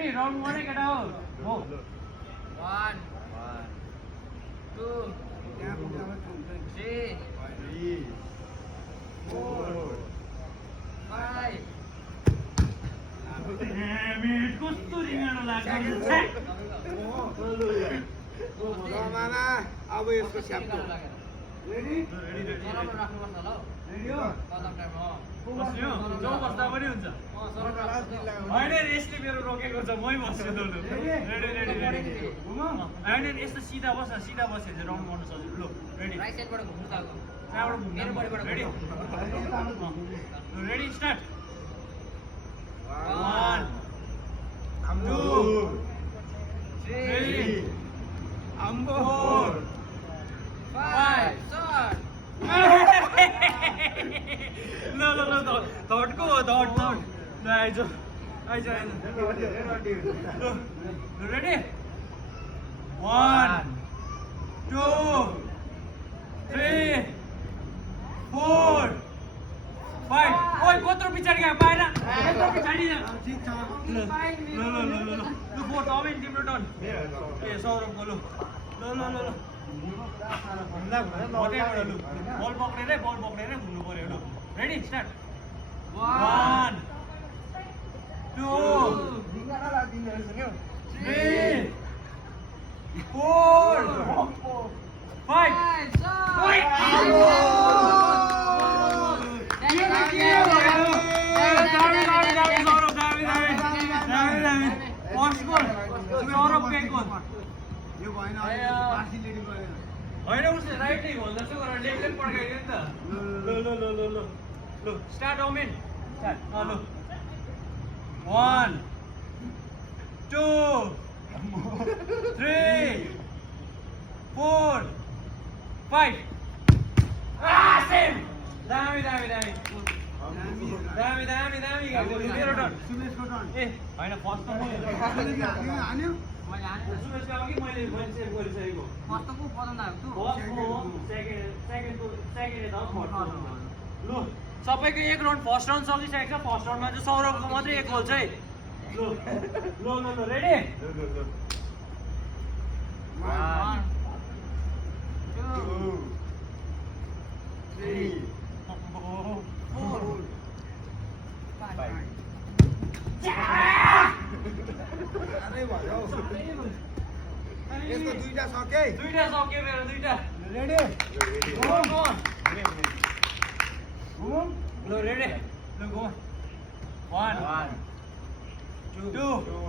Ready round 1 है केटा हो हो 1 2 3 4 5 मिट कस्तो रिङ्गण लाग्छ मामा अब यसको स्यापको रेडी सरल राख्नुपर्छ ल रेडी हो कदम टाइम हो बस्यो जो बस्दा पनि हुन्छ होइन यसले मेरो रोकेको छ मै बस्छु त रेडी रेडी रेडी होइन यस्तो सिधा बस सिधा बस्यो चाहिँ राउन्ड गर्नु सजिलो ल रेडी राइट साइडबाट घुम्नु त त्यहाँबाट मेरो बडीबाट ready ready start 1 2 3 4 5 start No, thought go, thought. No, I just. Ready? 1, 2, 3, 4, 5. Oi, kotro pichadi gaya, paera. Kotro pichadi na. ठिक छ No. Look what Tommy team return. Okay, Saurabh go look. No. बल पक्रेरै घुम्नु पर्यो लु ready start 1 2 3 4 5 यो भएन party lady गयो होइन उसले राइट नै भन्दा चाहिँ गरेर लेफ्ट लेफ्ट पड्काइदियो नि त ल स्टार्ट ओमेन स्टार्ट ल 1 2 3 4 5 सेम दामी मेरो टर्न सुमेशको टर्न ए होइन फर्स्ट त हान्यो सुमेशको अघि मैले सेभ गरिसकेको फर्स्टको पदम लाग्छु ल सबैको एक राउन्ड फर्स्ट राउन्ड सकिसकेको छ फर्स्ट राउन्डमा चाहिँ सौरभको मात्रै एक गोल चाहिँ ल रेडी 1 2 3 4 साह्रै भयो यसको दुईटा सके दुईटा सक्यो मेरो दुईटा रेडी ल रेडी ल गो 1 2